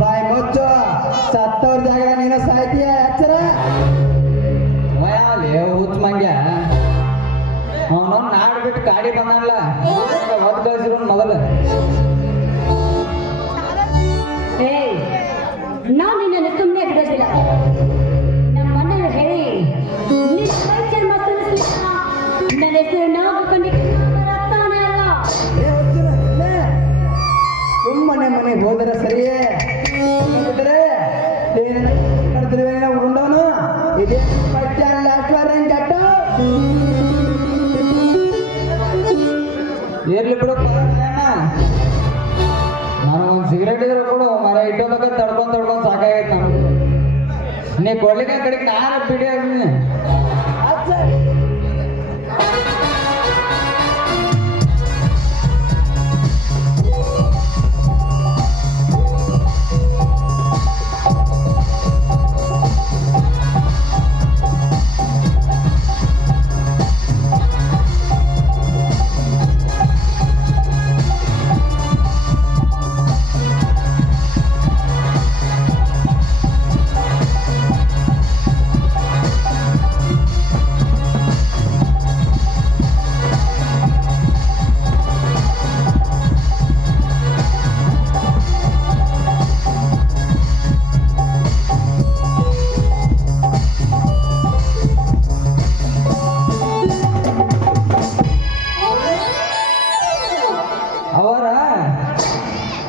ಬಾಯ್ ಮುಚ್ಚು, ಸತ್ತವ್ರ ಜಾಗ ನೀನು ಸಾಯ್ತೀಯ ಎಚ್ಚರ. ಹುಚ್ಚ ಮಂಗ್ಯ ಅವನು ನಾಡ್ ಬಿಟ್ಟು ಗಾಡಿ ಬಂದಲ್ಲ ಒದ್ ಕಳಿಸಿರೋ ಮೊದಲು. ನಾನು ನಿನ್ನನ್ನು ಸುಮ್ಮನೆ ಬಿಡೋದಿಲ್ಲ. ನಮ್ಮ ಮನೆಯವರು ಹೇಳಿ ನನ್ನ ಹೆಸರು ನಾವು ಕಂಡಿದ್ದಾನೆ ಅಲ್ಲ. ಸುಮ್ಮನೆ ಮನೆಗೆ ಹೋದರೆ ಸರಿಯೇ ಉಂಡವನು ಇದೇ ಇರ್ಲಿ ಬಿಡು. ನನಗೊಂದು ಸಿಗರೇಟ್ ಇದ್ರೆ ಕೊಡು ಮರ ಇಟ್ಟೋದಕ್ಕೆ ತಡ್ಕೊಂಡು ಸಾಕಾಗೈತೆ ನಮ್ಗೆ. ನೀ ಕೊಡ್ಲಿಕ್ಕೆ ಕಡೆಗೆ ನಾನು ಬಿಡಿ ಅದನ್ನ.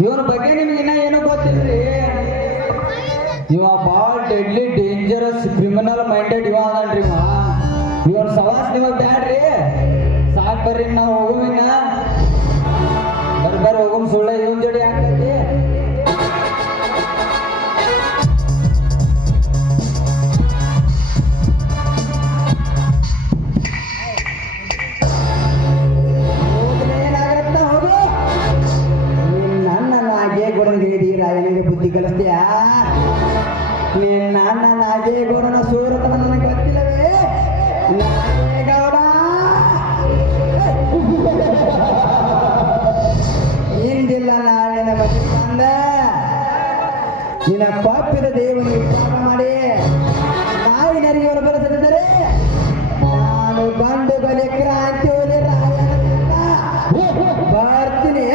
ಇವನ ಬಗ್ಗೆ ನಿಮ್ಗೆ ಇನ್ನ ಏನೋ ಗೊತ್ತಿಲ್ರಿ. ಇವ ಭಾಳ ಡೆಡ್ಲಿ ಡೇಂಜರಸ್ ಕ್ರಿಮಿನಲ್ ಮೈಂಡೆಡ್ ಇವ ಅದನ್ರಿ. ಇವನ್ ಸವಾಸ್ ನಿಮಗ್ ಬ್ಯಾಡ್ರಿ. ಸಾಕ್ ಬರ್ರಿ ನಾವು ಹೋಗುವಿನ ಬರ್ಬರ್ ಹೋಗಮ್. ಸುಳ್ಳ ಇವನ್ ಜೋಡಿ ಆಗ್ತೈತಿ. ರಾಯನಿಗೆ ಬುದ್ಧಿ ಕಲಿಸ್ತೀಯಾ? ನೀನ್ ನನ್ನ ನಾಗೇಗೌಡನ ಸೂರತನ ನನಗೆ ಗೊತ್ತಿಲ್ಲವೇ? ನಾಗೇಗೌಡ ಇಂದಿಲ್ಲ ನಾಳಿನ ಮದುವೆ ಬಂದ ನಿನ್ನ ಪಾಪಿದ ದೇವನಿಗೆ ಪಾಪ ಮಾಡಿ ನಾಯಿನರಿಗೆ ಅವರು ಬರೆಸಿದರೆ ನಾನು ಗಂಡು ಬಲಿ ಕ್ರಾಂತಿ ಹೋಗಿ ರಾಯನ ಬರ್ತೀನಿ.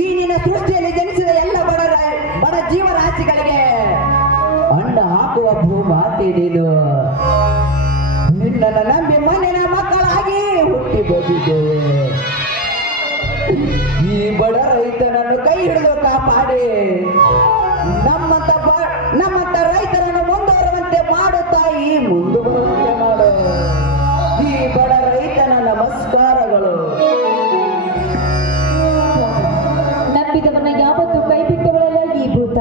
ಈ ನಿನ್ನ ಸೃಷ್ಟಿಯಲ್ಲಿ ಜನಿಸಿದ ಎಲ್ಲ ಬಡ ಜೀವರಾಶಿಗಳಿಗೆ ಅಣ್ಣ ಹಾಕುವ ಭೂಮಾತೆ ನೀನು. ನಿನ್ನನ್ನು ನಂಬಿ ಮಣ್ಣಿನ ಮಕ್ಕಳಾಗಿ ಹುಟ್ಟಿ ಬಂದಿದ್ದೇವೆ. ಈ ಬಡ ರೈತನನ್ನು ಕೈ ಹಿಡಿದು ಕಾಪಾಡಿ ನಮ್ಮಂತ ರೈತರನ್ನು ಮುಂದುವರುವಂತೆ ಮಾಡು ತಾಯಿ, ಮುಂದುವರುವಂತೆ ಮಾಡು. ಈ ಬಡ ರೈತನ ನಮಸ್ಕಾರಗಳು. ನಂಬಿದವನ್ನ ಯಾವತ್ತೂ ಕೈ ಬಿಟ್ಟವಳೆಲ್ಲ ಈ ಭೂತ.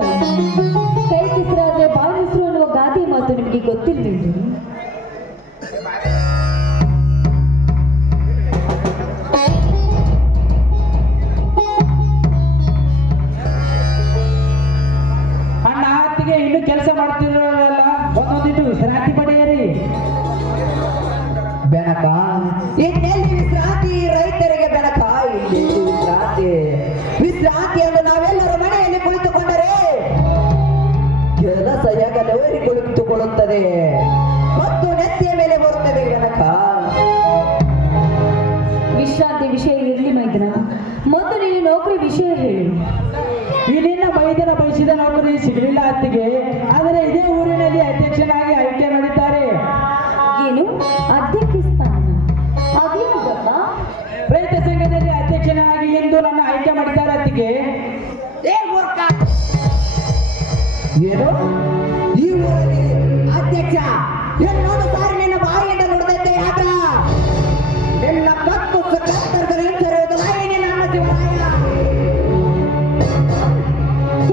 ಕೈ ಕಿಸರಾದ್ರೆ ಬಾಯಿ ಹೆಸರು ಅನ್ನುವ ಗಾದೆ ಮಾತು ಮಾತು ನಿಮಗೆ ಗೊತ್ತಿಲ್ವೇನ್ರಿ? ಅಣ್ಣ ಅತ್ತಿಗೆ ಇನ್ನು ಕೆಲಸ ಮಾಡ್ತಿರೋಲ್ಲ, ಒಂದೊಂದಿಟ್ಟು ವಿಶ್ರಾಂತಿ ಪಡೆಯಿರಿ. ಬೆನಕ ಇನ್ನೆಲ್ಲಿ ವಿಶ್ರಾಂತಿ? ರೈತರಿಗೆ ಬೆನಕ ಇಲ್ಲಿ ವಿಶ್ರಾಂತಿ. ವಿಶ್ರಾಂತಿ ಎಂದು ನಾವೆಲ್ಲರೂ ಮನೆಯಲ್ಲಿ ಕುಳಿತುಕೊಂಡರೆ ಕೆಲಸ ಹೆಗಲವರಿ ಕುಳಿತುಕೊಳ್ಳುತ್ತದೆ ಮತ್ತು ನೆತ್ತಿಯ ಮೇಲೆ ಬರುತ್ತದೆ ಬೆನಕ. ವಿಶ್ರಾಂತಿ ವಿಷಯ ಇರಲಿ ಮೈದನ, ಮೊದಲು ನೀನು ನೌಕರಿ ವಿಷಯ ಹೇಳಿ. ಇಲ್ಲಿನ ಮೈದನ ಬಯಸಿದ ನೌಕರಿ ಸಿಗಲಿಲ್ಲ ಅತ್ತಿಗೆ, ಆದರೆ ಇದೇ ಊರಿನಲ್ಲಿ ಅಧ್ಯಕ್ಷನಾಗಿ ಆಯ್ಕೆ ಮಾಡಿದ್ದಾರೆ. ಏನು ಅಧ್ಯಕ್ಷ ಸ್ಥಾನ? ಅದೇನಪ್ಪ? ರೈತ ಸಂಘದಲ್ಲಿ ಅಧ್ಯಕ್ಷನಾಗಿ ಎಂದು ನನ್ನ ಆಯ್ಕೆ ಮಾಡಿದ್ದಾರೆ ಅತ್ತಿಗೆ. ಏನು ಈ ಊರಲ್ಲಿ ಅಧ್ಯಕ್ಷ? ಇನ್ನೊಂದು ಸಾರಿ ನಿನ್ನ ಬಾಯಿಯಿಂದ ನುಡಿದೈತೆ ಯಾಕ? ನಿನ್ನ ಕತ್ತು ಕತ್ತರಿಸಲು ಹಿಂಸರಿಯುವುದು ನಾಯಿನೇ ನನ್ನ ಶಿವರಾಯ.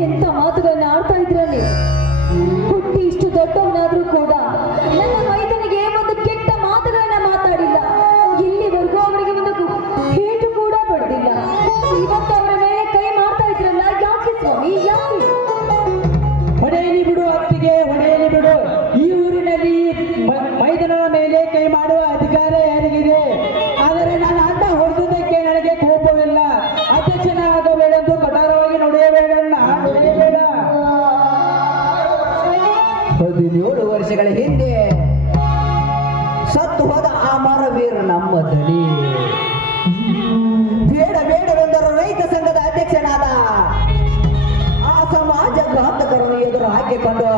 ಎಂತ ಮಾತುಗಳನ್ನ ಆಡ್ತಾ ಇದ್ರಲ್ಲಿ. ಹುಟ್ಟಿ ಇಷ್ಟು ದೊಡ್ಡವನಾದ್ರೂ ಕೂಡ ನನ್ನ ಮೈದನಿಗೆ ಒಂದು ಕೆಟ್ಟ ಮಾತುಗಳನ್ನ ಮಾತಾಡಿಲ್ಲ. ಇಲ್ಲಿವರೆಗೂ ಅವರಿಗೆ ಒಂದು ಹೇಟು ಕೂಡ ಬಡ್ದಿಲ್ಲ. ಇವತ್ತು ಅವರ ಮೇಲೆ ಕೈ ಮಾಡ್ತಾ ಇದ್ರಲ್ಲ, ಯಾಕೆ ಸ್ವಾಮಿ ಯಾಕೆ? ಹೊಡೆಯಲಿ ಬಿಡು ಅತ್ತಿಗೆ, ಹೊಡೆಯಲಿ ಬಿಡು. ಈ ಊರಿನಲ್ಲಿ ಮೈದನನ ಮೇಲೆ ಕೈ ಮಾಡುವ ಅಧಿಕಾರ ಯಾರಿಗಿದೆ? ಆದರೆ ನಾನು ಅಡ್ಡ ಹೊಡೆದುದಕ್ಕೆ ನನಗೆ ಕೋಪವಿಲ್ಲ. ಅಧ್ಯಕ್ಷನಾಗಬೇಡೆಂದು ಕಠೋರವಾಗಿ ನುಡಿಯಬೇಡಣ್ಣ, ನುಡಿಯಬೇಡ. 17 ವರ್ಷಗಳ ಹಿಂದೆ ಸತ್ತು ಹೋದ ಆ ಮರವೀರ ನಮ್ಮ ದನಿ. ಬೇಡ ಬೇಡವೆಂದರು ರೈತ ಸಂಘದ ಅಧ್ಯಕ್ಷನಾದ ಆ ಸಮಾಜ ಘಾತಕರನ್ನು ಎದುರು ಹಾಕಿಕೊಂಡು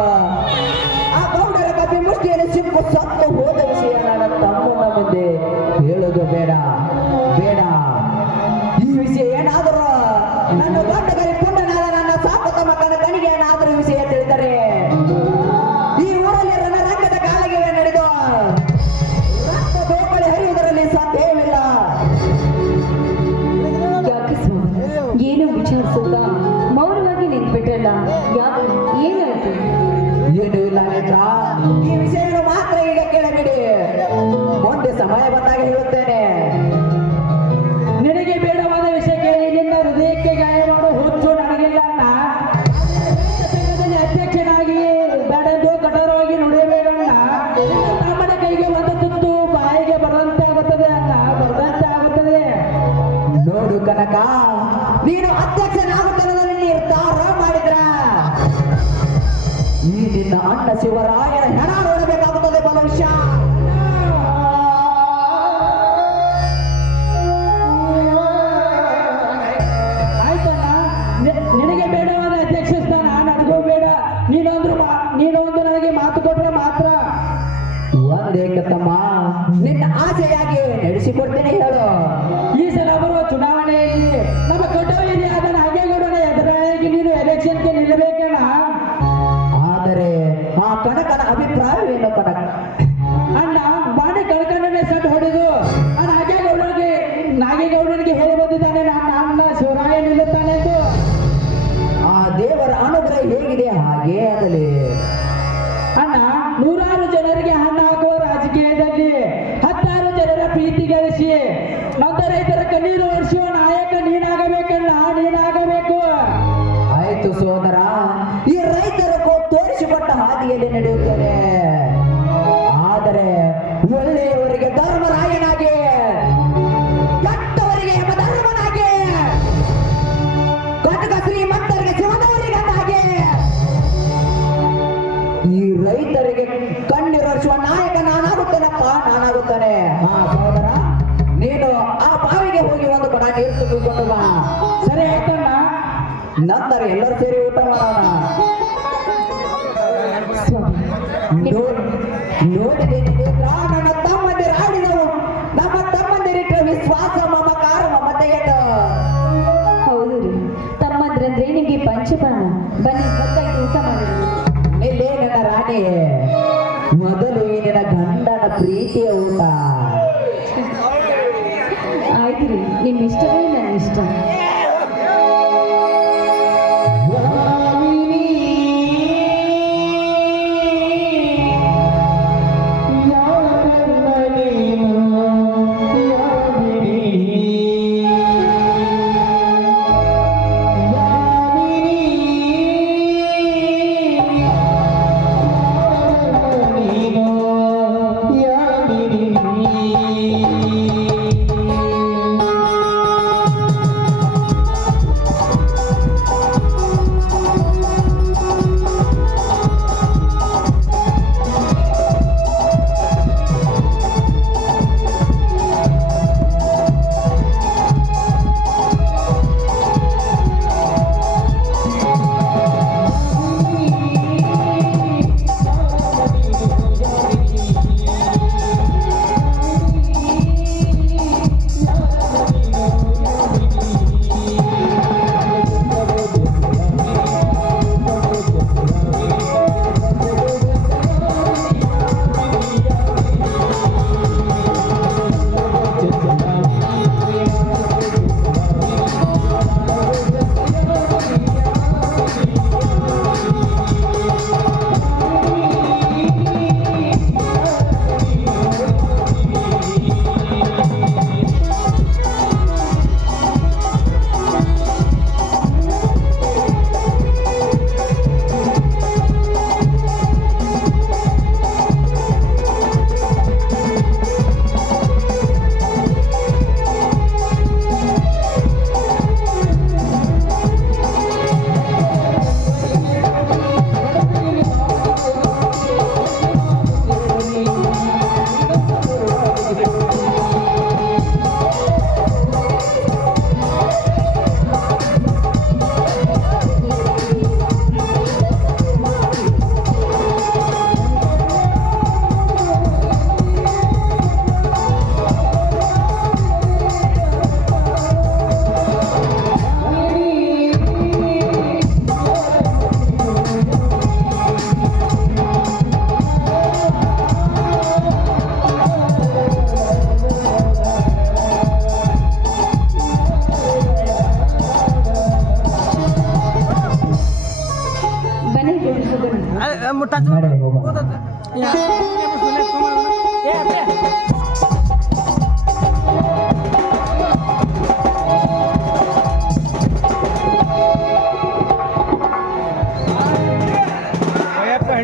ಆ ಗೌಡರ ಕಪಿ ಮುಷ್ಟಿಯಲ್ಲಿ ಸಿಕ್ಕು ಸತ್ತು ಹೋದ ವಿಷಯ ನನ್ನ ತಮ್ಮನ ಮುಂದೆ ಹೇಳೋದು ಬೇಡ ಬೇಡ. ಈ ವಿಷಯ ಏನಾದರೂ ನನ್ನ ಗಂಡಗರಿ ಪುಂಡನಾದ ನನ್ನ ಸಾಕು ತಮ್ಮಕ್ಕನ ಕಣಿಗೆ ಏನಾದರೂ ವಿಷಯ ತಿಳಿದರೆ ಈ ಊರಲ್ಲಿ ರಣರಂಗದ ಕಾಲಗಿವೆ ನಡೆದು ರಕ್ತ ದೋಪಳಿ ಹರಿಯುವುದರಲ್ಲಿ ಸಂದೇಹವಿಲ್ಲ. ಯಾಕೆ ಸ್ವಾಮಿ ಏನು ವಿಚಾರಿಸುತ್ತಾ ಮೌನವಾಗಿ ನಿಂತ್ಬಿಟ್ರಲ್ಲ? ಯಾಕೆ ಏನಾಯ್ತು? ಏನೂ ಇಲ್ಲ ನೇತ್ರ, ಈ ವಿಷಯವನ್ನು ಮಾತ್ರ ಈಗ ಕೇಳಬೇಡಿ. ಮುಂದೆ ಸಮಯ ಬಂದಾಗ ಹೇಳುತ್ತೇನೆ. ನಿನಗೆ ಬೇಡವಾದ ವಿಷಯ ಕೇಳಿ ನಿನ್ನ ಹೃದಯಕ್ಕೆ ಗಾಯ ಮಾಡೋ ಹುಚ್ಚು ನನಗಿಲ್ಲ ಅಣ್ಣ. ರೈತ ಸಂಘದಲ್ಲಿ ಅಧ್ಯಕ್ಷನಾಗಿ ಬೇಡೆಂದು ಕಠೋರವಾಗಿ ನುಡಿಯಬೇಡಣ್ಣ. ತಮ್ಮನ ಕೈಗೆ ಒಂದು ತುತ್ತು ಬಾಯಿಗೆ ಬರದಂತೆ ಆಗುತ್ತದೆ ಅಣ್ಣ, ಬರದಂತೆ ಆಗುತ್ತದೆ. ನೋಡು ಕನಕ, ನೀನು ಅಧ್ಯಕ್ಷನಾಗುತ್ತನ್ನೋದನ್ನು ನಿರ್ಧಾರ ಮಾಡಿದ್ರ ಈ ನಿನ್ನ ಅಣ್ಣ ಶಿವರಾಯನ ಹೆಣ ನೋಡಬೇಕಾಗುತ್ತದೆ ಭವಿಷ್ಯ. ಆಯ್ತಣ್ಣ, ನಿನಗೆ ಬೇಡವಾದ ಅಧ್ಯಕ್ಷ ಸ್ಥಾನ ನನಗೂ ಬೇಡ. ನೀನೊಂದು ನನಗೆ ಮಾತು ಕೊಟ್ರೆ ಮಾತ್ರ. ಒಂದೇ ತಮ್ಮ, ನಿನ್ನ ಆಸೆಯಾಗಿ ನಡೆಸಿಕೊಡ್ತೇನೆ ಹೇಳು. ಈ ಸಲ ಬರುವ ಚುನಾವಣೆಯಲ್ಲಿ ನಮ್ಮ ದೊಡ್ಡವರಿಯಾದ ನಾಗೇಗೌಡನ ಎದುರಾಗಿ ನೀನು ಎಲೆಕ್ಷನ್ಗೆ ನಿಲ್ಲಬೇಕಣ್ಣ. ಆದರೆ ಆ ಕನಕನ ಅಭಿಪ್ರಾಯವೇನು ಕನಕ? ಅಣ್ಣ ಬಾಡಿ ಕಳ್ಕೊಂಡನೆ ಸಟ್ ಹೊಡೆದು ಆ ನಾಗೇಗೌಡನಿಗೆ ಹೇಳಿ ಬಂದಿದ್ದಾನೆ, ನನ್ನ ಶಿವರಾಯ ನಿಲ್ಲುತ್ತಾನೆ ಎಂದು. ಆ ದೇವರ ಅನುಗ್ರಹ ಹೇಗಿದೆ ಹಾಗೇ ಆಗಲಿ. ಅಣ್ಣ, ನೂರಾರು ಜನರಿಗೆ ಹಣ್ಣು ಹಾಕುವ ರಾಜಕೀಯದಲ್ಲಿ 10 ಜನರ ಪ್ರೀತಿ ಗಳಿಸಿ ನೊಂದ ರೈತರ ಕಣ್ಣೀರು ಒರೆಸುವ ನಾಯಕ ನೀನಾಗಬೇಕಣ್ಣ, ನೀನಾಗಬೇಕು. ಆಯ್ತು ಸೋದರ, ಈ ರೈತರು ತೋರಿಸಿಕೊಟ್ಟ ಹಾದಿಯಲ್ಲಿ ನಡೆಯುತ್ತದೆ. ಆದರೆ ಒಳ್ಳೆಯವರಿಗೆ ಧರ್ಮರಾಯನಾಗಿ, ಕೆಟ್ಟವರಿಗೆ ಯಮಧರ್ಮನಾಗಿ, ಕಟಕ ಶ್ರೀಮಂತರಿಗೆ ಶಿವನವರಿಗನಾಗಿ ಈ ರೈತರಿಗೆ ಕಣ್ಣೀರರಿಸುವ ನಾಯಕ ನಾನಾಗುತ್ತೇನಪ್ಪ, ನಾನಾಗುತ್ತಾನೆ. ಹಾ ಸೋದರ, ನೀನು ಆ ಬಾವಿಗೆ ಹೋಗಿ ಒಂದು ಕೊಡ ನೀರು ತುಂಬಿಕೊಂಡು ಬಾ. ಸರಿ ಆಯ್ತಣ್ಣ. ನಂತರ ಎಲ್ಲರೂ ಸೇರಿ ಊಟ ಮಾಡೋಣ. ನೋಡಿದೆ ನನ್ನ ತಮ್ಮಂದಿರು ಆಡಿದವು, ನಮ್ಮ ತಮ್ಮಂದಿರಿಟ್ಟ ವಿಶ್ವಾಸ ಮಮಕಾರ ಮಮತೆಯನ್ನು. ಹೌದು ರೀ, ತಮ್ಮಂದ್ರಂದ್ರೆ ನಿಮಗೆ ಪಂಚಪ್ರಾಣ. ಬನ್ನಿ ಗೊತ್ತಾಯ್ತು, ಊಟ ಮಾಡಿ. ಇಲ್ಲೇ ನನ್ನ ರಾಣಿ, ಮೊದಲು ಈ ನಿನ್ನ ಗಂಡನ ಪ್ರೀತಿಯ ಊಟ. ಆಯ್ತು ರೀ, ನಿಮ್ಮ ಇಷ್ಟವೇ ನನ್ನ ಇಷ್ಟ. ನಡೆ ಹೋಗೋಣ.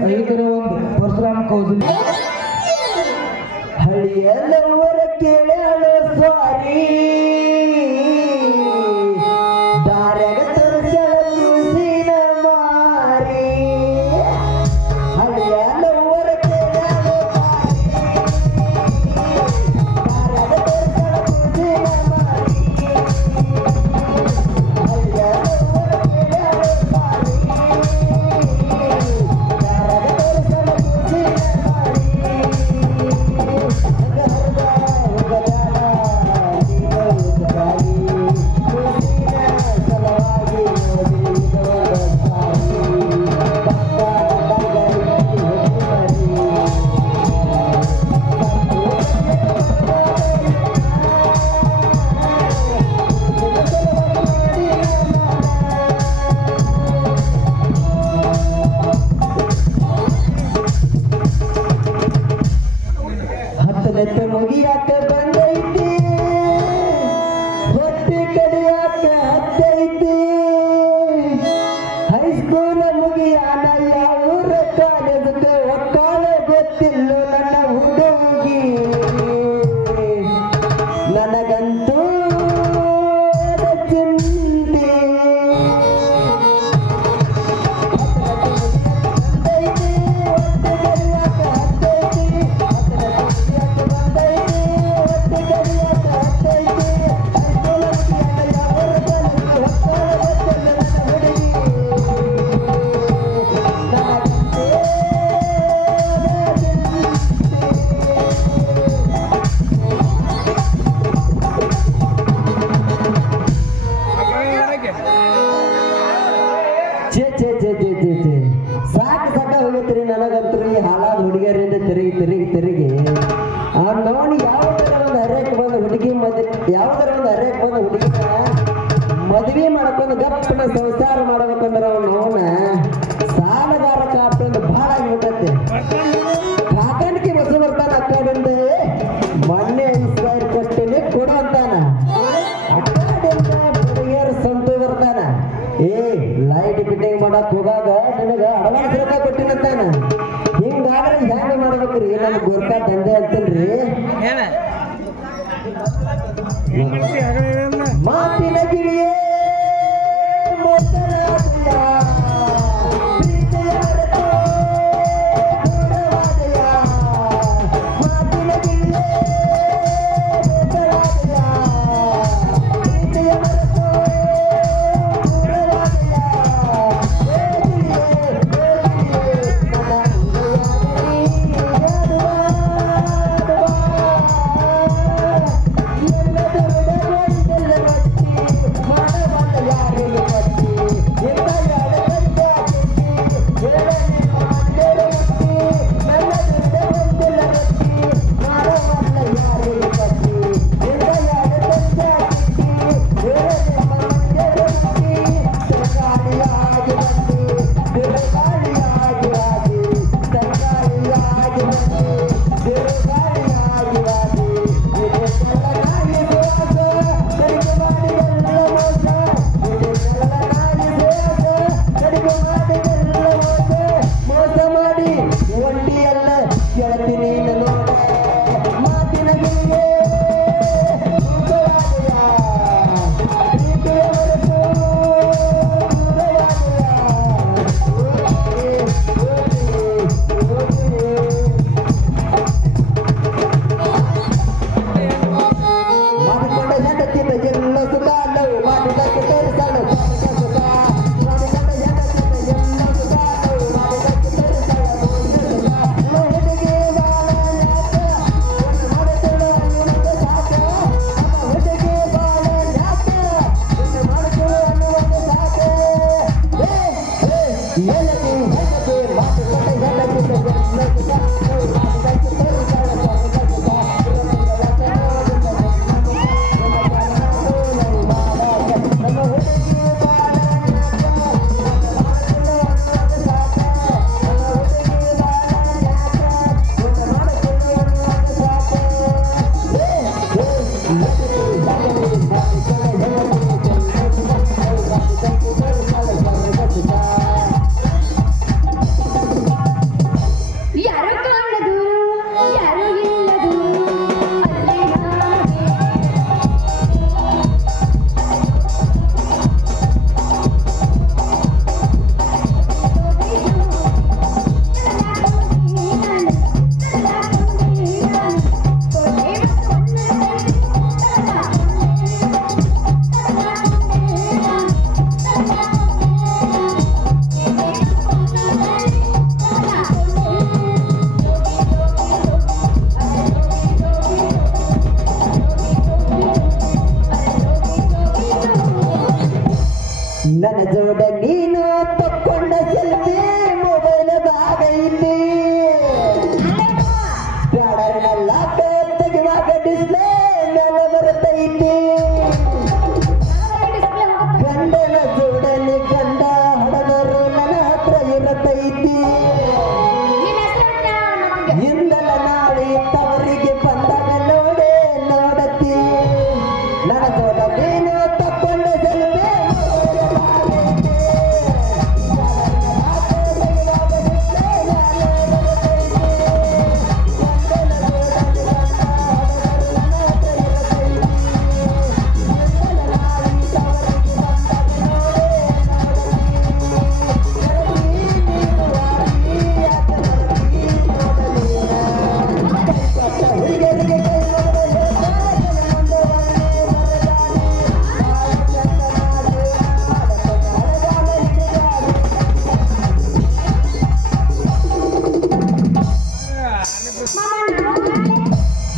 ಐದರ ಒಂದು ಪರಶುರಾಮ ಕೌಸಲ್ಯ ಹಳಿಯಲ್ಲವರ ಕೇಳಲು ಸ್ವಾರಿ ದಾರ್ಯಾಗ ತೋರಿಸಲ ಕೂಸಿನ ಮಾರಿ ಹಳಿಯಲ್ಲವರ ಕೇಳಲು ದಾರ್ಯಾಗ ತೋರಿಸಲ ಕೂಸಿನ ಮಾರಿ ಹಳಿಯಲ್ಲವರ ಕೇಳಲು ಸ್ವಾರಿ ಹತ್ತನೆತ್ತ ಮುಗಿಯಾಕ ಬಂದೈತಿ ಹೊಟ್ಟೆ ಕಡಿಯಾಕ ಹತ್ತೈತಿ ಹೈಸ್ಕೂಲ ಮುಗಿಯಾನ ಯಾವೂರ ಕಾಲೇಜಕ್ಕೆ ಒಕ್ಕಾಳ ಗೊತ್ತಿಲ್ಲ ನನ್ನ ಹುಡುಗಿ ನನಗಂತೂ ಅದ ಚಿಂತೆ ಸಾಕ ಹೋಗತ್ರಿ ನನಗಂತೂ ಈ ಹಾಲಾದ ಹುಡುಗಿಯರಿಂದ ತಿರುಗಿ ಆ ನೋಡಿ ಯಾವ್ದಾರ ಒಂದು ಹರ್ಯಕ್ಕೆ ಬಂದ ಹುಡುಗಿ ಯಾವ್ದಾರ ಒಂದು ಹರ್ಯಕ್ಕೆ ಬಂದ ಹುಡುಗಿನ ಮದುವೆ ಮಾಡ್ಕೊಂಡು ಗಪ್ಪನ ಸಂಸಾರ ಮಾಡ್ಬೇಕಂದ್ರೆ ಅವನ ಸಾಲಗಾರ ಕಾಪಂದು ಭಾಳ ಆಗಿಬಿಟ್ಟತ್ತೆ ಕಾಕಂಡಿಕೆ ಬಸ್ಸು ಬರ್ತಾನ ಅಕ್ಕಡಿಂದ ಮೊನ್ನೆ 5,000 ಕೊಡ್ತೀನಿ ಕೊಡು ಅಂತಾನ ಅಕ್ಕಡಿಂದ ಹುಡುಗಿಯರು ಸಂತು ಬರ್ತಾನ ಲೈಟ್ ಫಿಟ್ಟಿಂಗ್ ಮಾಡಕ್ ಹೋಗಾಗ ನಿನಗ ಅಡ್ವಾನ್ಸ್ ರೊಕ್ಕ ಕೊಟ್ಟಿನಂತಾನ ಹಿಂಗಾದ್ರೆ ಹ್ಯಾಂಗ ಮಾಡ್ಬೇಕ್ರಿ ನಮ್ಗೆ ಗೊರ್ಕಾ ದಂಧೆ ಅಂತಲ್ರಿ ಮಾತಿನ ಗಿಳಿಯೇ ಮೊಸರಾದೆಯ ಪ್ರೀತಿಯ ಮರೆತು ದೂರವಾದೆಯ ಮಾತಿನ ಗಿಳಿಯೇ ಮೊಸರಾದೆಯ ಪ್ರೀತಿಯ ಮರೆತು Yeah. ನನ್ನ ಜೋಡ ನೀನು ತಕ್ಕೊಂಡ ಸೆಲ್ಫಿ ಮೊಬೈಲ್ ಬಾಗೈತಿ ಬ್ಯಾಡರ್ನೆಲ್ಲ ತೆಗೆಯುವಾಗ ಡಿಸ್ಪ್ಲೇ ಮೇಲೆ ಬರುತ್ತೈತಿ ಗಂಡನ ಜೋಡಲ್ಲಿ ಗಂಡ ಹೊಡೆದರು ನನ್ನ ಹತ್ರ ಇರುತ್ತೈತಿ ಇಂದಲ ನಾಳೆ ತವರಿಗೆ ಬಂದಾಗ ನೋಡೇ ನೋಡತಿ ನನ್ನ ಜೋಡ ನೀನು ತಕ್ಕೊಂಡ ಸೆಲ್ಫಿ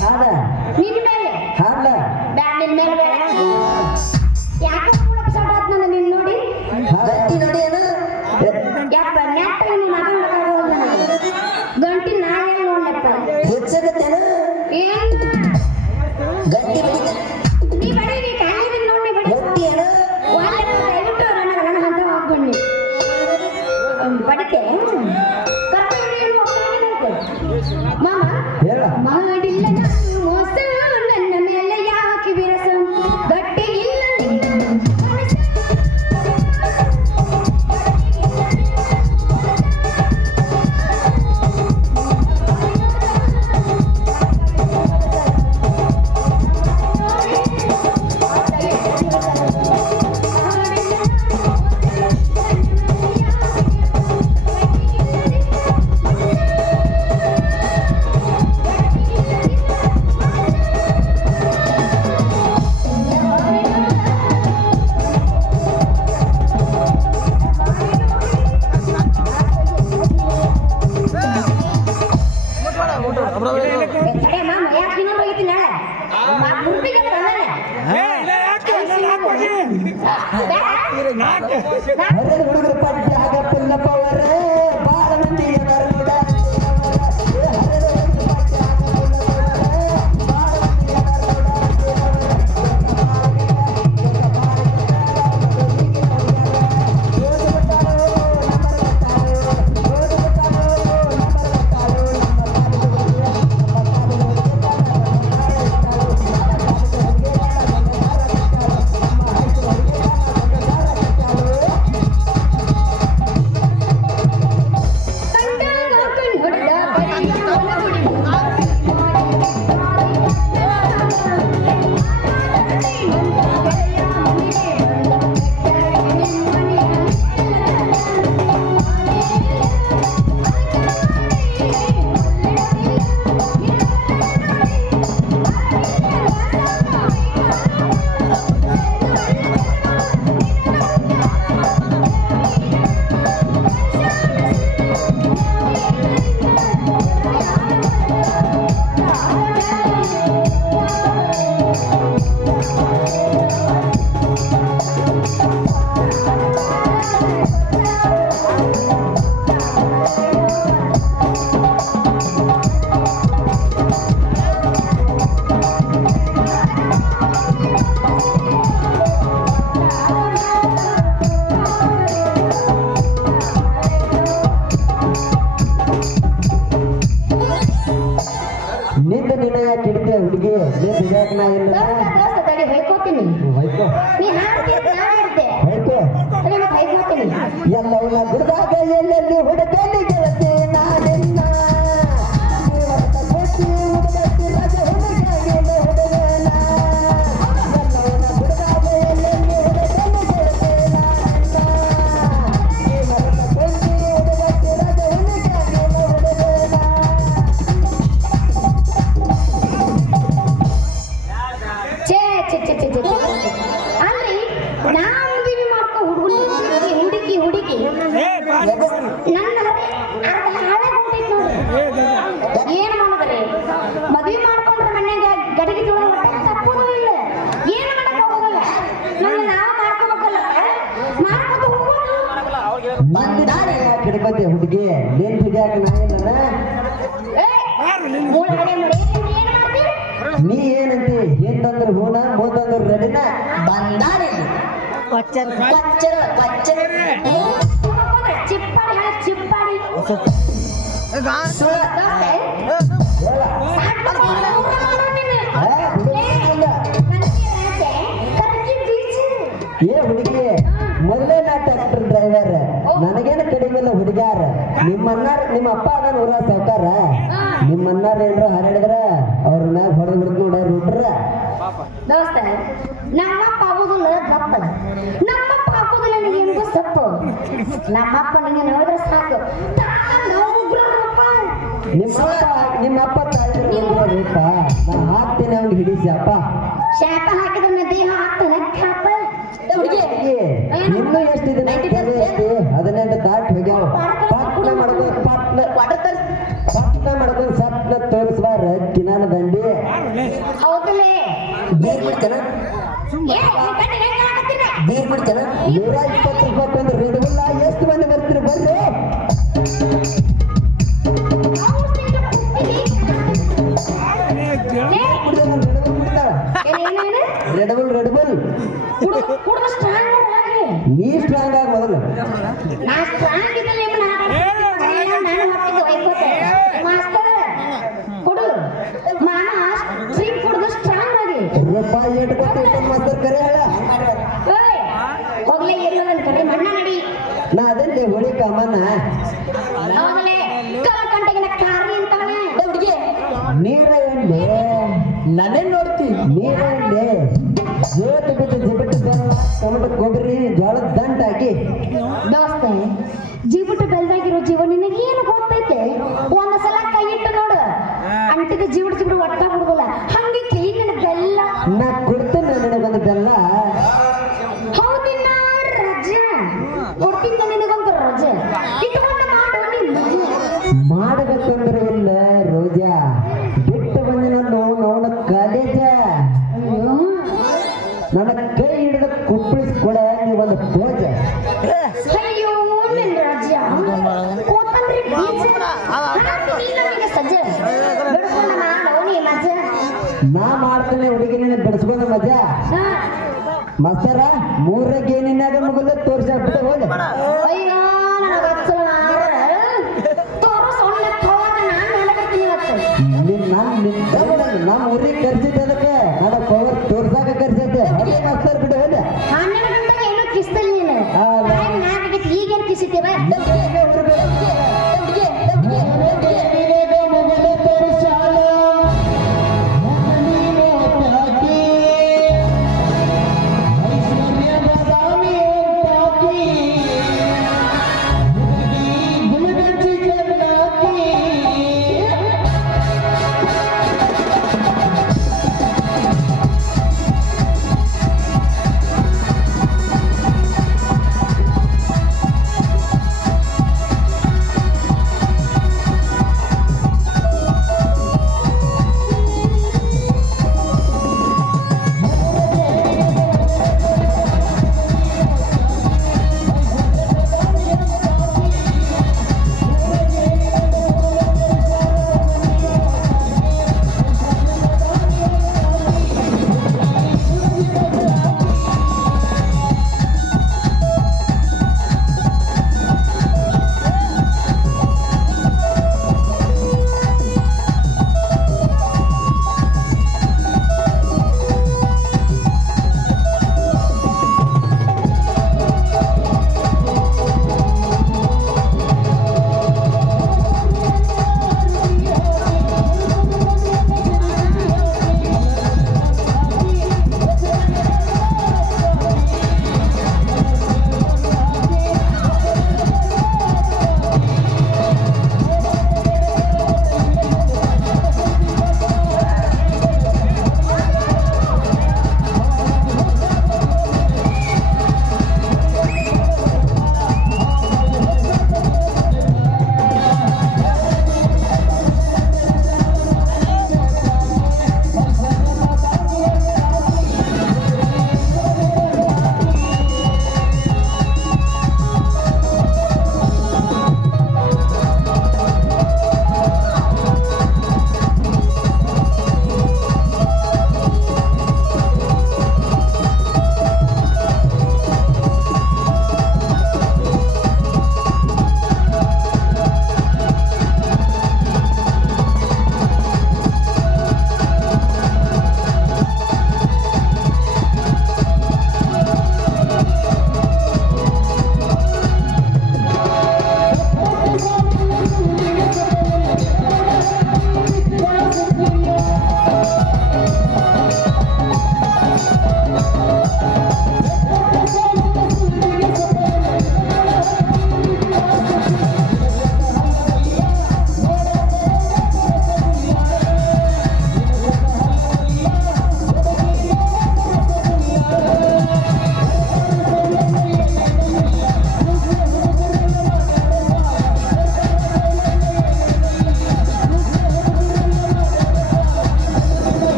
ಹಾಡ ನಿನ್ ಮೇಲೆ ಹಾಡ ಬ್ಯಾಗ್ ನಿನ್ ಮೇಲೆ ಬೇಡ ಯಾಕೆ ಸಟ್ ಆತ್ ನನ್ನ ನಿನ್ ನೋಡಿ ಗಟ್ಟಿ ನೋಡಿ ಏನು ಯಾಕ ನೆಟ್ಟ ನೀನು ನಗಂಡ ಗಂಟಿ ನಾನೇ ನೋಡಪ್ಪ ಹೆಚ್ಚಾಗತ್ತೇನು ಏನ್ ಗಟ್ಟಿ ನೀ ಬಡಿ ನೀ ಕಾಲಿಗೆ ನೋಡಿ ಬಡಿ ಗಟ್ಟಿ ಏನು ವಾಲೆ ದಯವಿಟ್ಟು ನನ್ನ ಹಂತ ಹೋಗ್ಬನ್ನಿ ಬಡಿತೆ ಕರ್ಕೊಂಡು ಮಾಮ ಹೇಳ ಮಾಡಿಲ್ಲ ನಾನು ಮೋಸ ನನ್ನ ಮೇಲೆ ಯಾಕೆ ವಿರಸ ಗಟ್ಟಿ ಇಲ್ಲ ಮಾಮ ಯಾಕೆ ಇನ್ನೊಂದು ಹೋಗಿತ್ತು ನಾಳೆ ಗುರುಪಿಗೆ ಹೊರಗೆ ಹುಡುಗರು ಪಟ್ಟಿ ಆಗಪ್ಪಿಲ್ಲಪ್ಪ ಅವರೇ ಬಾಳ ಮಂದಿ ಇದಾರ ನೋಡ ನಿಂದ ನಿನ್ನ ಯಾಕೆ ಹಿಡಿತೆ ಹುಡುಗಿ ನಿಂದ ಯಾಕೆ ನಾ ಇಲ್ಲ ದೋಸ್ತ ತಡಿ ಹೊಯ್ಕೋತೀನಿ ಹೋಯ್ತು ನೀ ಹಾಡ್ತಿದ್ದ ನಾ ಹಿಡ್ದೆ ಹೋಯ್ತು ಅದೇ ಮತ್ತೆ ಹೊಯ್ಕೋತೀನಿ ಎಲ್ಲವನ್ನ ಗುಡ್ದಾಗ ಎಲ್ಲೆಲ್ಲಿ ಹುಡುಕಲಿ ಗೆಳತಿ ನಾನಿನ್ನ ಜೀವನದ ಕೊಟ್ಟಿ ಹುಡುಗಟ್ಟಿ ರಜೆ ಹುಡುಗಾಗಿಲ್ಲ ಹುಡುಗನ ಎಲ್ಲವನ್ನ ಗುಡ್ದಾಗ ಎಲ್ಲೆಲ್ಲಿ ಹುಡುಕಲಿ ಗೆಳತಿ ನಾನಿನ್ನ ಜೀವನದ ಕೊಟ್ಟಿ ಹುಡುಗಟ್ಟಿ ರಜೆ ಹುಡುಗಾಗಿಲ್ಲ ಹುಡುಗನ ಛೇ ಛೇ ಛೇ ಛೇ ಛೇ ಅಲ್ರಿ ನಾ ಮದುವೆ ಮಾಡ್ಕೊ ಹುಡುಗಿ ಹುಡುಗಿ ಏ ಹಿಡ್ಕೋತಿ ಹುಡುಗಿ ನಿನ್ ಹಿಡಿಯಾಕ ನಾ ಇಲ್ಲ ನೀ ಏನಂತಿ ಹಿಂದಂದ್ರ ಹೂನ ಮುಂದಂದ್ರ ರೆಡಿನ ಬಂದಾನೆ ಕೊಚ್ಚರ ಕೊಚ್ಚರ ಕೊಚ್ಚರ ಚಿಪ್ಪಾಡಿ ಹೇಳ ಚಿಪ್ಪಾಡಿ ಏ ಹುಡುಗಿ ಮೊದಲೇ ನಾ ಟ್ರ್ಯಾಕ್ಟರ್ ಡ್ರೈವರ್ ನನಗೇನು ಕಡಿಮೆ ಇಲ್ಲ ಹುಡುಗ್ಯಾರ ನಿಮ್ಮ ಅಪ್ಪ ಅದ ಊರ ಸಾವ್ಕಾರ ನಿಮ್ಮ ಅನ್ನಾರ ಏನ್ರ ಹರಡಿದ್ರ ಅವ್ರ ಮ್ಯಾಗ ಹೊಡೆದ್ ಬಿಡ್ತು ನೋಡ ರೂಟ್ರ ದೋಸ್ತ ನಮ್ಮಪ್ಪ ಆಗೋದಿಲ್ಲ ದಪ್ಪ ನಮ್ಮಪ್ಪ ಹಾಕೋದಿಲ್ಲ ನಿನಗೆ ಸಪ್ಪು ನಮ್ಮಪ್ಪ ನಿಂಗೆ ನೋಡಿದ್ರೆ ಸಾಕು ನಿಮ್ಮಪ್ಪ ತಾಯಿ ರೂಪ ನಾ ಹಾಕ್ತೇನೆ ಅವ್ನಿಗೆ ಹಿಡಿಸಿ ಅಪ್ಪ ಶಾಪ ಹಾಕಿದ್ರೆ ದೇಹ ಹಾಕ್ತಾನೆ ಖ್ಯಾಪ ಇನ್ನೂ ಎಷ್ಟಿದೆ 18 ದಾಟಿ ಹೋಗ್ಯಾವ ಪಟ್ನ ಮಾಡ್ಕೊಂಡು ಸಟ್ನ ತೋರಿಸ್ಬಾರ ಕಿನಾನ ದಂಡಿ ಹೌದಲೇ ಬೀರ್ ಬಿಡ್ತೇನ ಬೀರ್ ಬಿಡ್ತೇನ 120 ರೂಪಾಯಿ ಒಂದು ರೆಡಿಬಲ್ಲ ಎಷ್ಟು ಮಂದಿ ಬರ್ತೀರಿ ಬರ್ರಿ ರೆಡಬಲ್ ನೀ ಸ್ಟ್ರಾಂಗ್ ಆಗಿ ಮೊದಲು ರೂಪಾಯಿ ಇಟ್ಕೊಟ್ಟು ಮಾಸ್ತರ್ ಕರೆ ಹೇಳ ನಾ ಅದಲ್ಲಿ ಹೊಳಿ ಕಾಮನ್ನ ನೀರ ಎಣ್ಣೆ ನಾನೇ ನೋಡ್ತಿ ನೀರ ಎಣ್ಣೆ ಜೋತ್ ಬಿಟ್ಟು ಜಿಬಿಟ್ಟು ಬೆಲ್ಲ ಕಮಟ ಕೊಬ್ಬರಿ ಜೋಳದ ದಂಟ ಹಾಕಿ ದೋಸ್ತ ಜಿಬಿಟ್ಟು ಬೆಲ್ದಾಗಿರೋ ಜೀವ ನಿನಗೆ ಏನು ಗೊತ್ತೈತೆ ಒಂದ್ ಸಲ ಕೈ ಇಟ್ಟು ನೋಡು ಅಂಟಿದ ಜಿಬಿಟ್ಟು ಒಟ್ಟ ಬಿಡುದಿಲ್ಲ ಹಂಗೆ ನಿನ್ನ ಬೆಲ್ಲ ನಾ ಕೊಡ್ತೇನೆ ನಿನಗೊಂದು ಬೆಲ್ಲ ಹೌದಿಲ್ಲ ರಜೆ ಕೊಡ್ತಿದ್ದ ನಿನಗೊಂದು ರಜೆ ಇಟ್ಕೊಂಡು ಮಾಡು ನಿನ್ನ ಮಾಡಬೇಕಂದ್ರೆ ಇಲ್ಲ ರೋಜಾ ಬಿಟ್ಟು ಬಂದಿ ನನ್ನ ಕಾಲೇಜ ನನ್ನ ಕೈ ಹಿಡಿದು ಕುಪ್ಪಳಿಸ್ಕೊಡ ನೀವೊಂದು ಪೋಜ ಅಯ್ಯೋ ನಿನ್ನ ರಾಜ್ಯ ಕೊತ್ತಂಬರಿ ಬೀಜ ನೀನು ಸಜ್ಜೆ ಬಿಡ್ಕೊಂಡು ಮಾಡು ನೀ ಮಜಾ ನಾ ಮಾಡ್ತೇನೆ ಹುಡುಗಿನ ಬಿಡಿಸ್ಕೊಂಡ ಮಜಾ ಮಸ್ತರ ಮೂರಕ್ಕೆ ಏನಿನ್ನಾಗ ಮುಗಿದ ತೋರ್ಸ ಬಿಟ್ಟು ಹೋದ ಅಯ್ಯೋ ನನಗೆ ನಮ್ಮ ಊರಿಗೆ ಕರ್ಸಿದ್ದೆ ಅದಕ್ಕೆ ನನ್ನ ಪವರ್ ತೋರ್ಸಾಕ ಕರ್ಸಿದ್ದೆ ಅದೇ ಮಸ್ತರ್ ಬಿಟ್ಟು ಹೋದ 12 ಗಂಟೆಗೆ ಏನೋ ಕಿಸ್ತಲ್ಲಿ ನೀನು ಈಗೇನು ಕಿಸಿತೀರ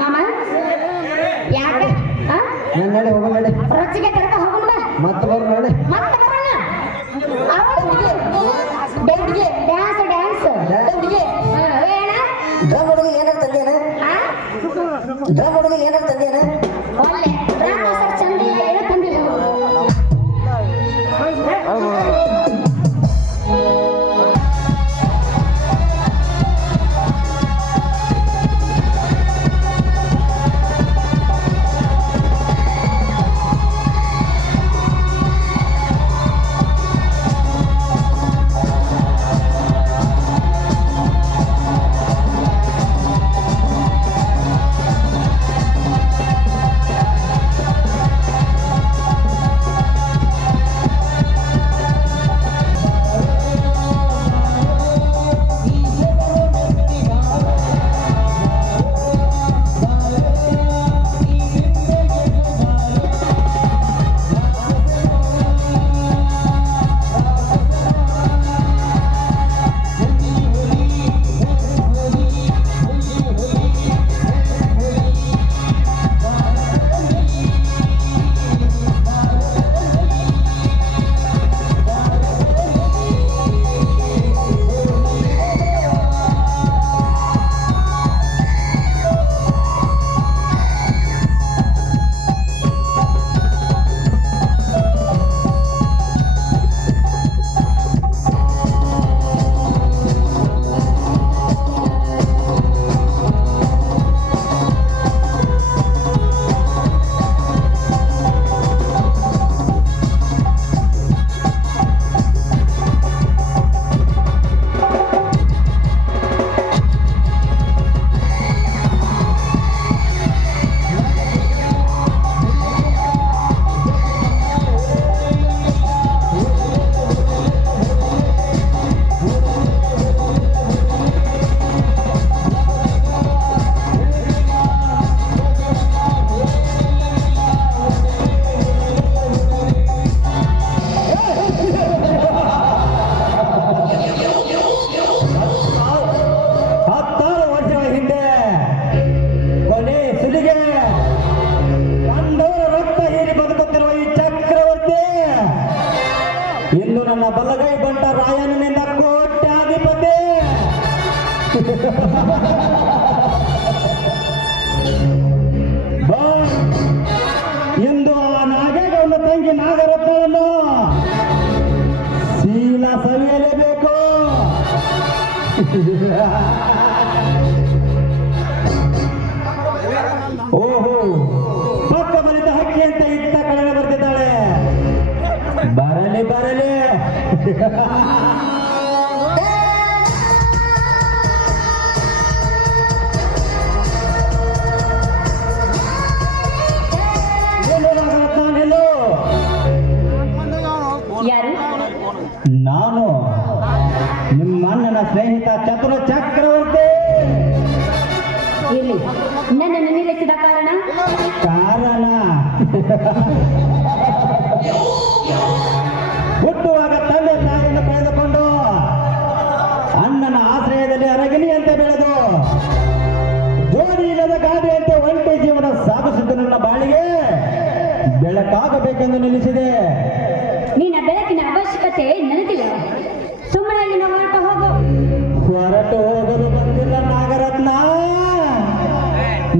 ಮಾಮ ಯಾಕೆ ಆ? ನಾನು ನಡೆ ಹೋಗೋಣ ನಡೆ ರೊಚ್ಚಿಗೆ ಕರ್ಕ ಹೋಗೋಣ ಬಾ. ಮತ್ತೆ ಬರ್ ನಡೆ ಮತ್ತೆ ಬರೋಣ ಹುಡುಗಿ ಡ್ಯಾನ್ಸ್ ಡ್ಯಾನ್ಸ್ ಹುಡುಗಿ ಏನ ಡ್ರಮ್ ಹುಡುಗಿ ಏನಾರು ತಂದೇನ ಡ್ರಮ್ ಹುಡುಗಿ ಏನಾರು ತಂದೇನ ಒಳ್ಳೆ ಡ್ರಾಮಾ ಸರ್ ಚಂದಿಲ್ಲ ಏನೋ ತಂದಿಲ್ಲ ಇಂದು ನನ್ನ ಬಲಗೈ ಬಂಟ ರಾಯನಿಂದ ಕೋಟ್ಯಾಧಿಪತಿ. ಬಾ, ಇಂದು ಆ ನಾಗೇಗೌಡ ತಂಗಿ ನಾಗರತ್ನವನ್ನು ಶೀಲ ಸವಿಯಲೇಬೇಕು. ಓಹೋ, ಪಕ್ಕ ಬಲಿತ ಹಕ್ಕಿ ಅಂತ ಇತ್ತ ಕಡೆ ಬರ್ತಿದ್ದಾಳೆ. ಬರಲಿ ಬರಲಿ. ಯಾರು? ನಾನು ನಿಮ್ಮ ಅಣ್ಣನ ಸ್ನೇಹಿತ ಚತುರ ಚಕ್ರವರ್ತಿ. ಇಲ್ಲಿ ನನ್ನನ್ನು ನಿಲ್ಲಿಸಿದ ಕಾರಣ ಕಾರಣ ಹುಟ್ಟುವಾಗ ತಂದೆ ತಾಯಿಯನ್ನು ಕಳೆದುಕೊಂಡು ಅಣ್ಣನ ಆಶ್ರಯದಲ್ಲಿ ಅರಗಿಣಿಯಂತೆ ಬೆಳೆದು ಜೋಡಿ ಇಲ್ಲದ ಗಾಡಿಯಂತೆ ಒಂಟಿ ಜೀವನ ಸಾಗಿಸಿದ್ದು ನನ್ನ ಬಾಳಿಗೆ ಬೆಳಕಾಗಬೇಕೆಂದು ನಿಲ್ಲಿಸಿದೆ. ನಿನ್ನ ಬೆಳಕಿನ ಅವಶ್ಯಕತೆ ನನಗಿಲ್ಲ. ಸುಮ್ಮನೆ ನಿನ್ನ ಹೊರಟು ಹೋಗು. ಹೊರಟು ಹೋಗಲು ಬಂದಿಲ್ಲ ನಾಗರತ್ನ.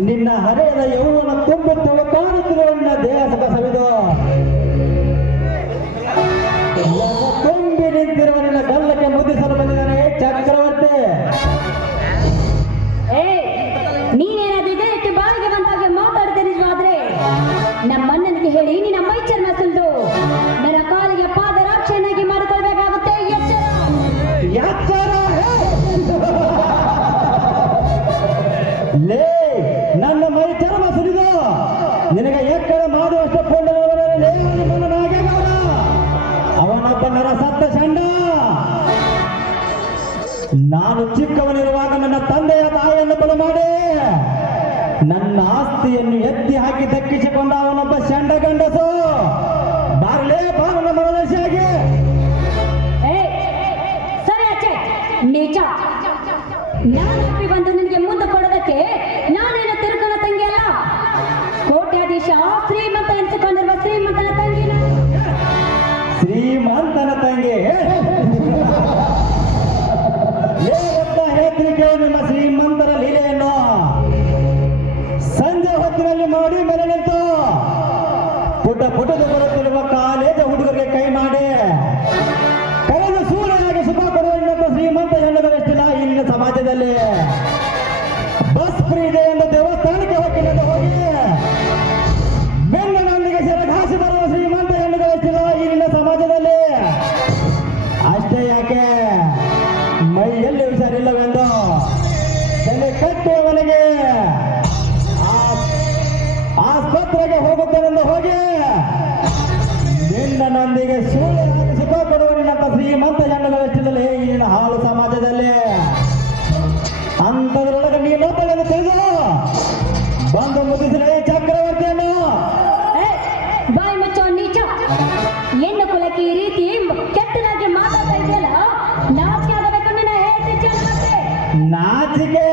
ನಿನ್ನ ಹರೆಯದ ಯೌವನ ತುಂಬುತ್ತವೆ ಕಾಣುತ್ತಿರುವ ನಿನ್ನ ದೇಹ ಸುಖ ಸವಿದು ತುಂಬಿ ನಿಂತಿರುವ ನಿನ್ನ ಗಲ್ಲಕ್ಕೆ ಮುದ್ದಿಸಲು ಬಂದಿದ್ದಾನೆ ಚಕ್ರವರ್ತಿ. ನೀನೇನಾದ್ರೂ ಇದಕ್ಕೆ ಬಾಯಿಗೆ ಬಂದಾಗ ಮಾತಾಡಿದೆ ನಿಜವಾದ್ರೆ ನಮ್ಮಣ್ಣನಿಗೆ ಹೇಳಿ ನಿನ್ನ ಮೈ ಚರ್ಮ ಸುಲ್ದು ನನ್ನ ಕಾಲಿಗೆ ಪಾದರಾಕ್ಷನಾಗಿ ಮಾಡಿಕೊಳ್ಬೇಕಾಗುತ್ತೆ. ಎಚ್ಚರ ಲೇ, ನನ್ನ ಮೈ ಚರ್ಮ ಸುರಿದು ನಿನಗೆ ಎಕ್ಕಡ ಮಾಡುವಷ್ಟು ನಾಗೇಗೌಡ ಅವನೊಬ್ಬ ನರ ಸತ್ತ ಚಂಡ. ನಾನು ಚಿಕ್ಕವನಿರುವಾಗ ನನ್ನ ತಂದೆಯ ತಾಯಿಯನ್ನು ಬಲು ಮಾಡಿ ನನ್ನ ಆಸ್ತಿಯನ್ನು ಎತ್ತಿ ಹಾಕಿ ದಕ್ಕಿಸಿಕೊಂಡ ಅವನೊಬ್ಬ ಚಂಡ ಗಂಡಸು. ಬಾರಲೇ ಬಾರನ ಮನದಶಿಯಾಗಿ. ಸರಿ ಅಚ್ಚೆ, ನಾನು ಅಪ್ಪಿ ಬಂದು ನಿನಗೆ ಮುಂದೆ ಕೊಡೋದಕ್ಕೆ ನಾನೇನು ತಿರುಕನ ತಂಗಿ ಅಲ್ಲ, ಕೋಟ್ಯಾಧೀಶ ಶ್ರೀಮಂತ ಎನಿಸಿಕೊಂಡಿರುವ ಶ್ರೀಮಂತನ ತಂಗಿ ನಾನು. ಶ್ರೀಮಂತನ ತಂಗಿ ಹೇಳ್ತೀನಿ ಕೇಳಿ ನಿಮ್ಮ ಶ್ರೀಮಂತರ ಲೀಲೆಯನ್ನು. ಸಂಜೆ ಹೊತ್ತಿನಲ್ಲಿ ಮಾಡಿ ಮೇಲೆ ನಿಂತು ಪುಟದ ಬರುತ್ತಿರುವ ಕಾಲೇಜ ಹುಡುಗರಿಗೆ ಕೈ ಮಾಡಿ ಕರೆದು ಸೂರ್ಯನಾಗಿ ಸುಖ ಕೊಡುವಂತ ಶ್ರೀಮಂತ ಹೆಣ್ಣುಗಳೆಷ್ಟಿಲ್ಲ ಇಲ್ಲಿನ ಸಮಾಜದಲ್ಲಿ. ಬಸ್ ಫ್ರೀ ಇದೆ ಎಂದು ದೇವಸ್ಥಾನಕ್ಕೆ ಹೋಗಿ ಬೆನ್ನನೊಂದಿಗೆ ಸೆರಗಾಸಿ ಬರುವ ಶ್ರೀಮಂತ ಹೆಣ್ಣುಗಳೆಷ್ಟಿಲ್ಲ ಇಲ್ಲಿನ ಸಮಾಜದಲ್ಲಿ. ಅಷ್ಟೇ ಯಾಕೆ, ಮೈಯಲ್ಲಿ ಹುಷಾರಿಲ್ಲವೆಂದು ತಲೆ ಕಟ್ಟುವವನಿಗೆ ಆಸ್ಪತ್ರೆಗೆ ಹೋಗುತ್ತೇನೆಂದು ಹೋಗಿ ನಿನ್ನನೊಂದಿಗೆ ಸೂರ್ಯನಾಗಿ ಸುಖ ಕೊಡುವನಿನಂತ ಶ್ರೀಮಂತ ಹೆಣ್ಣುಗಳೆಷ್ಟಿಲ್ಲಲೇ ಇಲ್ಲಿನ ಹಾಳು ಸಮಾಜದಲ್ಲಿ. ಅಂಥದ್ರೊಳಗೆ ನೀನೊಬ್ಬಳನ್ನು ತಿಳಿದು ಬಂದು ಮುಗಿಸಿದ ಈ ಚಕ್ರವರ್ತಿಯನ್ನು ಬಾಯಿ ಮುಚ್ಚೋ ನೀಚ, ಹೆಣ್ಣು ಕುಲಕ್ಕೆ ಈ ರೀತಿ ಕೆಟ್ಟದಾಗಿ ಮಾತಾಡ್ತಾ ಇದೆಯಲ್ಲ, ನಾಚಿಕೆ ಆಗಬೇಕು ನಿನ್ನ ಹೇಳ್ತಿದ್ಯ ಮತ್ತೆ. ನಾಚಿಕೆ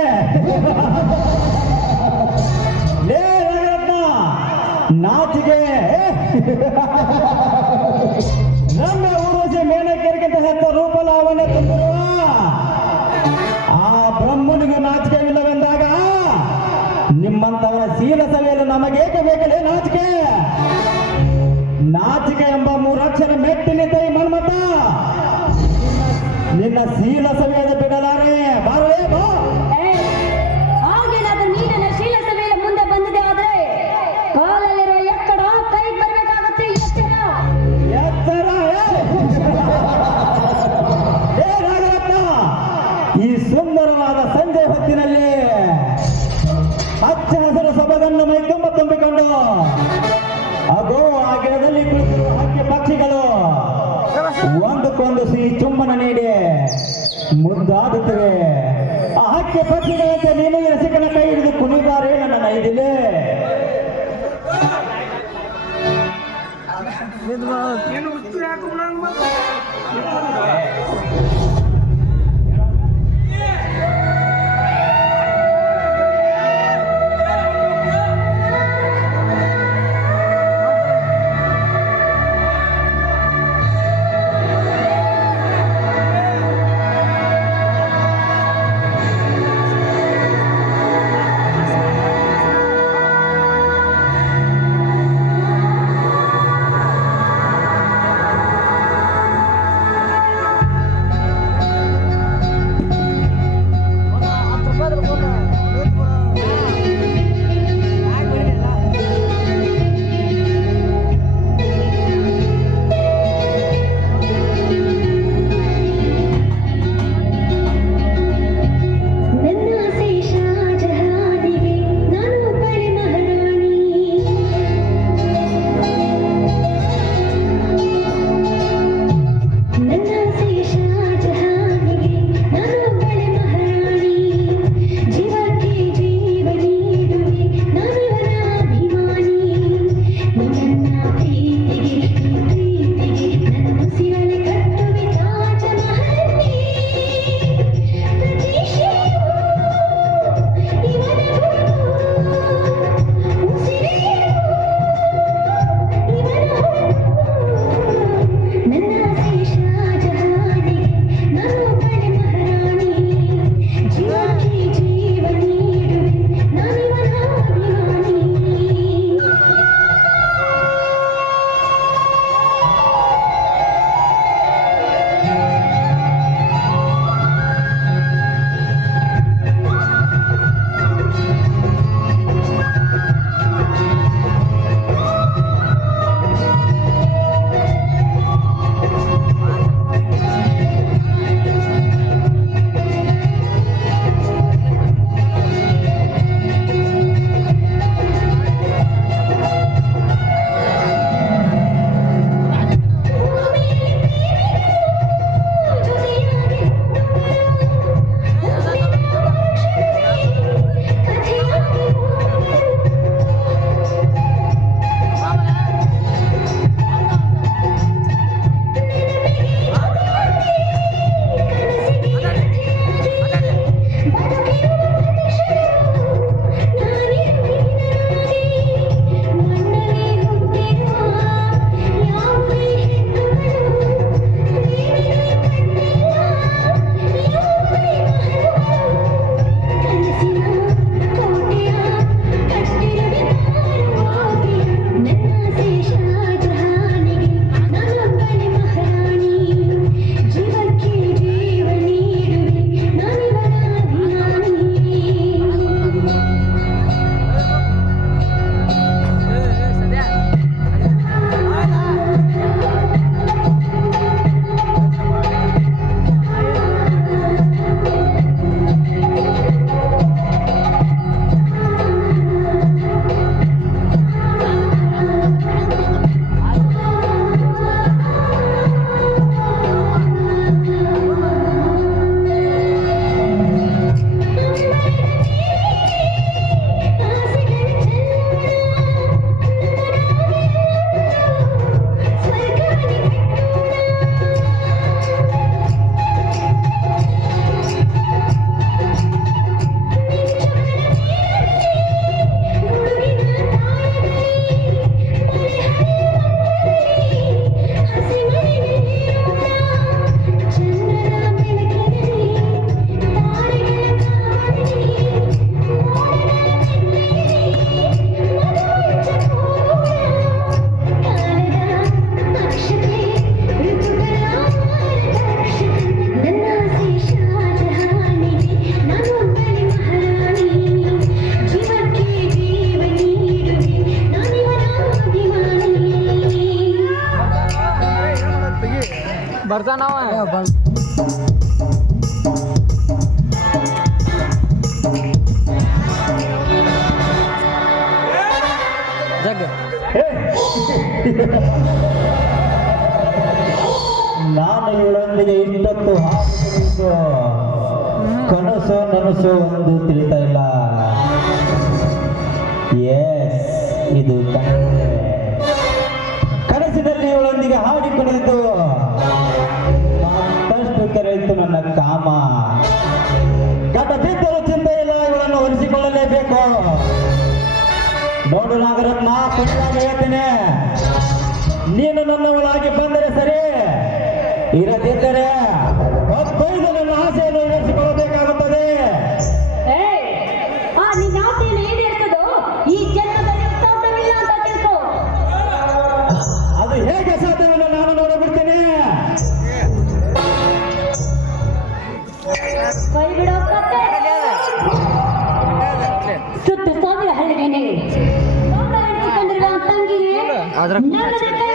ಲೇ ರತ್ನ, ನಾಚಿಕೆ ನಮ್ಮ ಊರ್ವಶಿ ಮೇನಕೆರೆಗಿಂತ ಹೆಚ್ಚ ರೂಪ ಲಾವಣ್ಯ ತುಂಬಿರುವ ಆ ಬ್ರಹ್ಮನಿಗೂ ನಾಚಿಕೆ ಇಲ್ಲವೆಂದಾಗ ನಿಮ್ಮಂತವರ ಶೀಲ ಸಭೆಯಲ್ಲಿ ನಮಗೇಕೆ ಬೇಕಲೇ ನಾಚಿಕೆ? ನಾಚಿಕೆ ಎಂಬ ಮೂರಕ್ಷರ ಮೆಟ್ಟಿನಿಂದ ಈ ಮನ್ಮತ ನಿನ್ನ ಶೀಲ ಸಭೆಯನ್ನು ಬಿಡಲಾರೆ. ಬಾರಲೇ ಬಾ. ಹಾಗೇನಾದ್ರೂ ನೀ ನನ್ನ ಶೀಲ ಸಭೆಯ ಮುಂದೆ ಬಂದಿದೆ ಆದ್ರೆ ಕಾಲಲ್ಲಿರುವ ಎಕ್ಕಡ ಕೈಗೆ ಬರ್ಬೇಕಾಗುತ್ತೆ. ಎಚ್ಚರ ಎತ್ತರ ಏ ನಾಗರತ್ನ, ಈ ಸುಂದರವಾದ ಸಂಜೆ ಹೊತ್ತಿನಲ್ಲಿ ಹಚ್ಚ ಹಸಿರು ಸೊಬಗನ್ನು ಮೈತುಂಬ ತುಂಬಿಕೊಂಡು ಅದು ಆ ಗಿಡದಲ್ಲಿ ಕುಳಿತಿರುವ ಹಕ್ಕಿ ಪಕ್ಷಿಗಳು ಒಂದಕ್ಕೊಂದು ಸಿಹಿ ಚುಂಬನ ನೀಡಿ ಮುದ್ದಾಡುತ್ತವೆ. ಆ ಹಕ್ಕಿ ಪಕ್ಷಿಗಳಂತೆ ನೀನು ರಸಿಕನ ಕೈ ಹಿಡಿದು ಕುಣಿದಾರೆ ನನ್ನ ನೈದಿಲೆ. ಬರ್ತಾನವ ಜಗ್ ನಾನು ಇವಳೊಂದಿಗೆ ಇಷ್ಟೊತ್ತು ಹಾಕುವುದು ಕನಸು ನನಸು ಒಂದು ತಿಳಿತಾ ಇಲ್ಲ. ಎಸ್, ಇದು ಕನಸಿನಲ್ಲಿ ಇವಳೊಂದಿಗೆ ಹಾಡಿ ಕುಣಿದು ಮತ್ತಷ್ಟು ಕೆರೆಯಿತು ನನ್ನ ಕಾಮ. ಗಡ್ಡ ಬಿದ್ದರೂ ಚಿಂತೆ ಇಲ್ಲ, ಇವಳನ್ನು ಒಲಿಸಿಕೊಳ್ಳಲೇಬೇಕು. ನೋಡು ನಾಗರತ್ನ, ಪುಣ್ಯವಾಗಿ ಹೇಳ್ತೇನೆ, ನೀನು ನನ್ನವಳಾಗಿ ಬಂದರೆ ಸರಿ, ಇರದಿದ್ದರೆ ಒಬ್ಬೈದು ನನ್ನ ಆಸೆಯನ್ನು ಈಡೇರಿಸಿಕೊಳ್ಳಬೇಕಾಗುತ್ತದೆ. ನಿನ್ನ ಆಸೆಯನ್ನು ಈಡೇರಿಸೋದು ಈ ಜನ್ಮದಲ್ಲಿ ಸಾಧ್ಯವಿಲ್ಲ ಅಂತ ತಿಳ್ಕೊ. ಅದು ಹೇಗೆ ಸಾಧ್ಯವಿಲ್ಲ ನಾನು ನೋಡಿಬಿಡ್ತೀನಿ. ಕೈ ಬಿಡೋ ಕತ್ತೆ. ಸುತ್ತು ಸಾವಿರ ಹಳ್ಳಿಗೆ ಗಂಡ ಎಣಿಸಿಕೊಂಡಿರುವ ತಂಗಿಗೆ ನನ್ನ ಕೈ